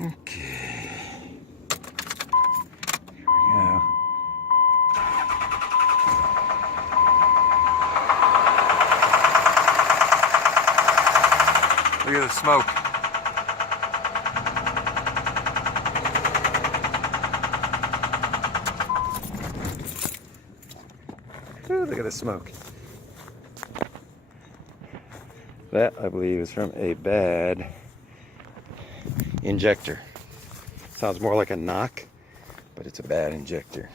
Okay. Here we go. Look at the smoke. Ooh, look at the smoke. That, I believe, is from a bad injector. Sounds more like a knock, but it's a bad injector.